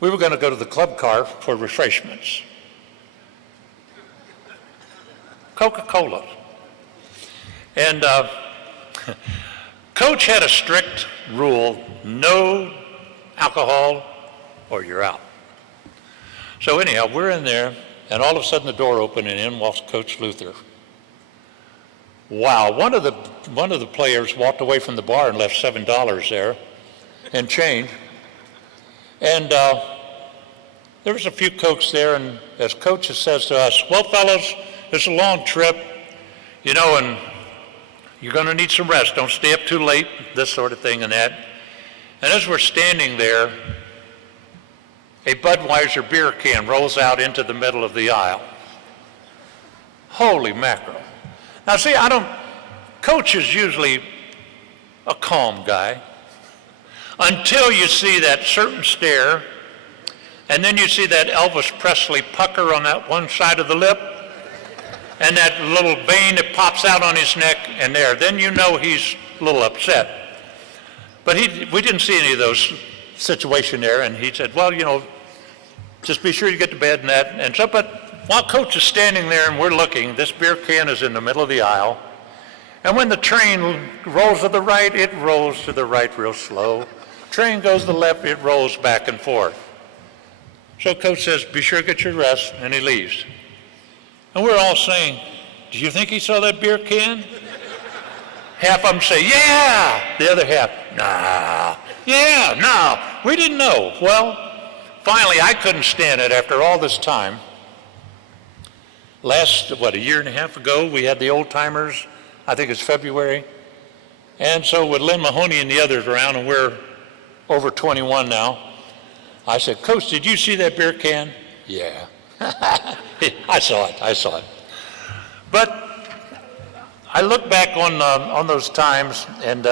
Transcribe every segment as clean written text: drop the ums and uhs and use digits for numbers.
We were going to go to the club car for refreshments. Coca-Cola. And Coach had a strict rule, no alcohol or you're out. So anyhow, we're in there, and all of a sudden the door opened, and in walks Coach Luther. Wow, one of the players walked away from the bar and left $7 there and change. And there was a few cokes there, and as Coach says to us, well, fellas, it's a long trip, you know, and you're going to need some rest. Don't stay up too late, this sort of thing and that. And as we're standing there, a Budweiser beer can rolls out into the middle of the aisle. Holy mackerel. Now see, Coach is usually a calm guy until you see that certain stare, and then you see that Elvis Presley pucker on that one side of the lip, and that little vein that pops out on his neck, and there. Then you know he's a little upset. But we didn't see any of those situations there, and he said, well, you know, just be sure you get to bed and that. And so, but while Coach is standing there and we're looking, this beer can is in the middle of the aisle. And when the train rolls to the right, it rolls to the right real slow. Train goes to the left, it rolls back and forth. So Coach says, be sure to get your rest, and he leaves. And we're all saying, do you think he saw that beer can? Half of them say, yeah. The other half, nah. Yeah, no. We didn't know. Well, finally, I couldn't stand it after all this time. Last, a year and a half ago, we had the old timers. I think it's February. And so with Lynn Mahoney and the others around, and we're over 21 now, I said, Coach, did you see that beer can? Yeah. I saw it. But I look back on those times, and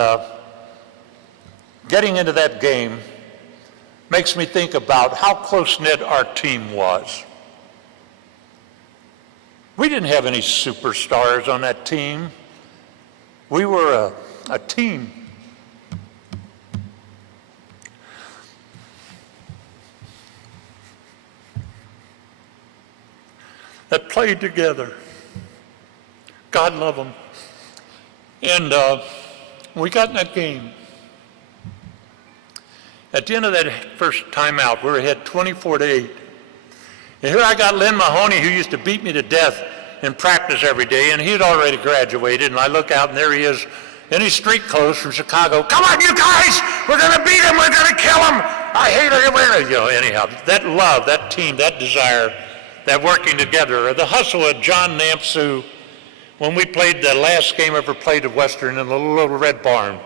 getting into that game makes me think about how close-knit our team was. We didn't have any superstars on that team. We were a team. That played together. God love them. And we got in that game. At the end of that first timeout, we were ahead 24-8. And here I got Lynn Mahoney, who used to beat me to death in practice every day, and he had already graduated, and I look out, and there he is in his street clothes from Chicago. Come on, you guys! We're going to beat him! We're going to kill him! I hate it! You know, anyhow, that love, that team, that desire, that working together, the hustle of John Nampsu when we played the last game ever played at Western in the Little Red Barn.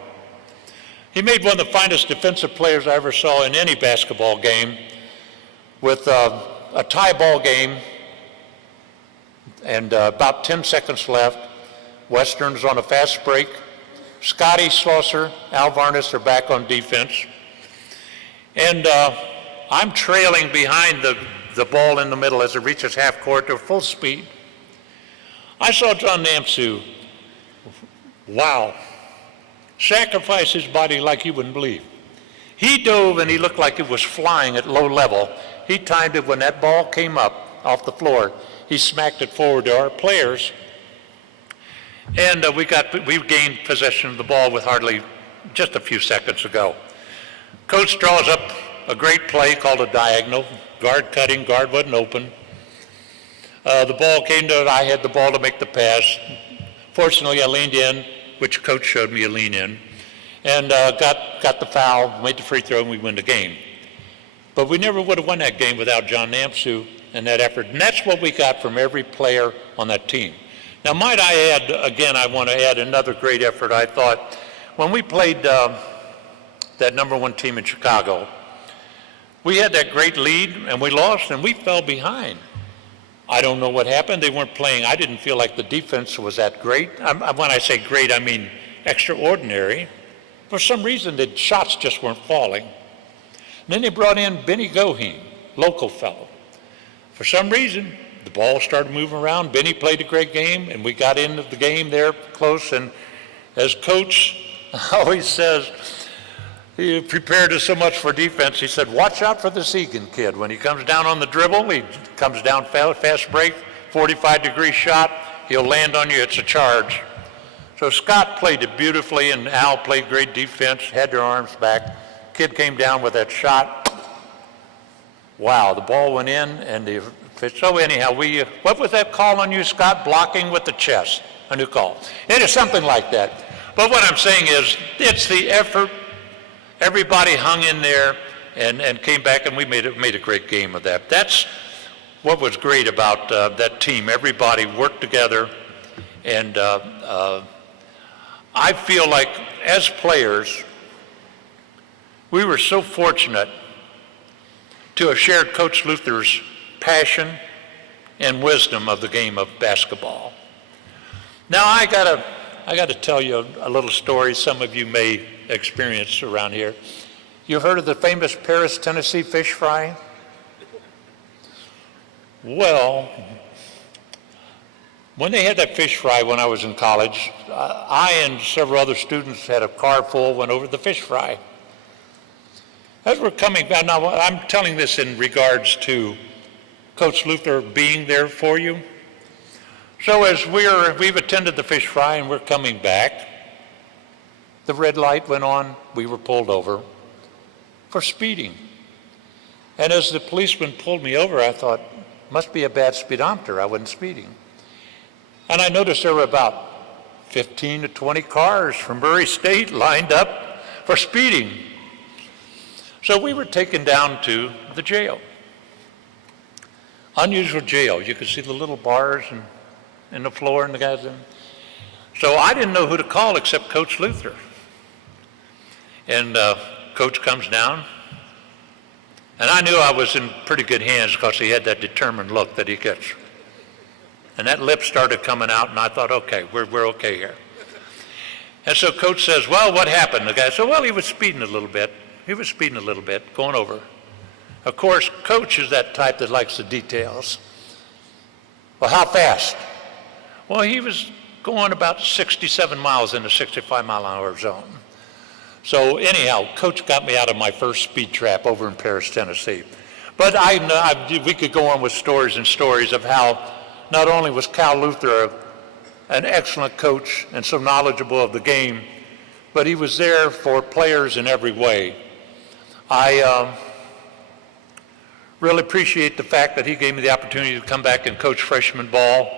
He made one of the finest defensive players I ever saw in any basketball game with a tie ball game and about 10 seconds left. Western's on a fast break. Scotty Slosser, Al Varnas are back on defense. And I'm trailing behind the ball in the middle as it reaches half court to full speed. I saw John Nampsu, wow, sacrifice his body like you wouldn't believe. He dove and he looked like it was flying at low level. He timed it when that ball came up off the floor. He smacked it forward to our players. And we gained possession of the ball with hardly just a few seconds to go. Coach draws up a great play called a diagonal. Guard cutting, guard wasn't open. The ball came to it, I had the ball to make the pass. Fortunately, I leaned in, which Coach showed me a lean in, and got the foul, made the free throw, and we win the game. But we never would have won that game without John Nampsu and that effort, and that's what we got from every player on that team. Now, might I add, again, I want to add another great effort. I thought when we played that number one team in Chicago, we had that great lead, and we lost, and we fell behind. I don't know what happened. They weren't playing. I didn't feel like the defense was that great. When I say great, I mean extraordinary. For some reason, the shots just weren't falling. And then they brought in Benny Goheen, local fellow. For some reason, the ball started moving around. Benny played a great game, and we got into the game there close. And as Coach always says, He prepared us so much for defense. He said, watch out for this Egan kid. When he comes down on the dribble, he comes down fast break, 45-degree shot, he'll land on you, it's a charge. So Scott played it beautifully, and Al played great defense, had their arms back. Kid came down with that shot. Wow, the ball went in, and so anyhow, what was that call on you, Scott? Blocking with the chest, a new call. It is something like that. But what I'm saying is, it's the effort. Everybody hung in there and came back, and we made a great game of that. That's what was great about that team. Everybody worked together, and I feel like as players, we were so fortunate to have shared Coach Luther's passion and wisdom of the game of basketball. Now I gotta tell you a little story some of you may experience around here. You heard of the famous Paris, Tennessee fish fry? Well, when they had that fish fry when I was in college, I and several other students had a car full, went over to the fish fry. As we're coming back, now I'm telling this in regards to Coach Luther being there for you. So as we've attended the fish fry and we're coming back, the red light went on, we were pulled over for speeding. And as the policeman pulled me over, I thought, must be a bad speedometer, I wasn't speeding. And I noticed there were about 15 to 20 cars from Murray State lined up for speeding. So we were taken down to the jail. Unusual jail. You could see the little bars and the floor and the guys in. So I didn't know who to call except Coach Luther. And Coach comes down. And I knew I was in pretty good hands because he had that determined look that he gets. And that lip started coming out, and I thought, okay, we're okay here. And so Coach says, well, what happened? The guy said, well, he was speeding a little bit. He was speeding a little bit, going over. Of course, Coach is that type that likes the details. Well, how fast? Well, he was going about 67 miles in the 65-mile-an-hour zone. So anyhow, Coach got me out of my first speed trap over in Paris, Tennessee. But we could go on with stories and stories of how not only was Cal Luther an excellent coach and so knowledgeable of the game, but he was there for players in every way. I really appreciate the fact that he gave me the opportunity to come back and coach freshman ball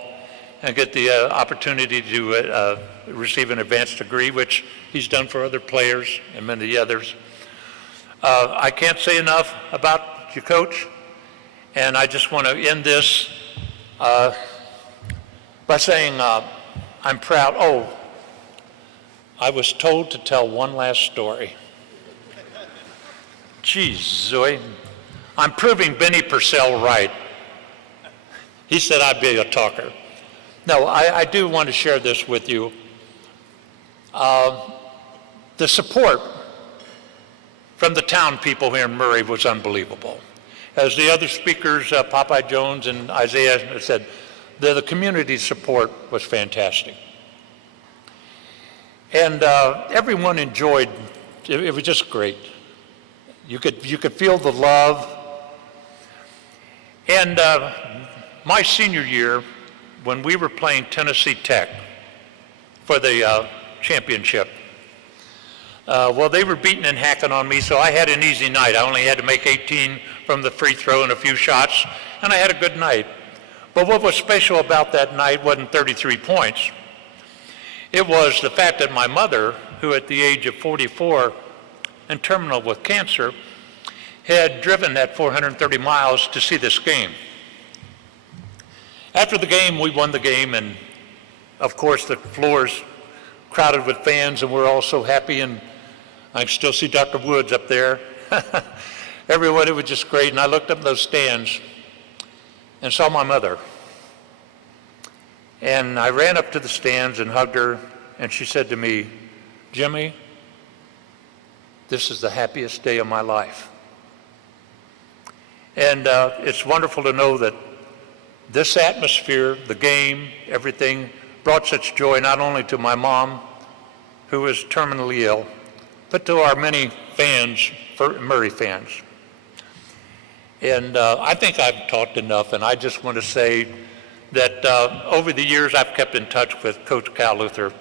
and get the opportunity to receive an advanced degree, which he's done for other players and many others. I can't say enough about you, Coach, and I just want to end this by saying I'm proud. Oh, I was told to tell one last story. Geez, Zoe, I'm proving Benny Purcell right. He said I'd be a talker. No, I do want to share this with you. The support from the town people here in Murray was unbelievable. As the other speakers, Popeye Jones and Isaiah said, the community support was fantastic. And everyone enjoyed, it was just great. You could feel the love. And my senior year, when we were playing Tennessee Tech for the championship, well, they were beating and hacking on me, so I had an easy night. I only had to make 18 from the free throw and a few shots, and I had a good night. But what was special about that night wasn't 33 points. It was the fact that my mother, who at the age of 44 and terminal with cancer, had driven that 430 miles to see this game. After the game, we won the game, and of course the floor's crowded with fans, and we're all so happy, and I still see Dr. Woods up there. Everyone, it was just great, and I looked up those stands and saw my mother. And I ran up to the stands and hugged her, and she said to me, Jimmy, this is the happiest day of my life. And it's wonderful to know that this atmosphere, the game, everything, brought such joy not only to my mom, who was terminally ill, but to our many fans, Murray fans. And I think I've talked enough, and I just want to say that over the years I've kept in touch with Coach Cal Luther.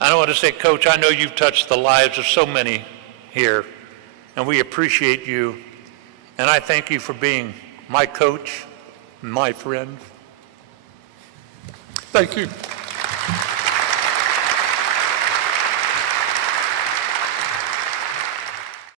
I want to say, Coach, I know you've touched the lives of so many here, and we appreciate you. And I thank you for being my coach, my friend. Thank you.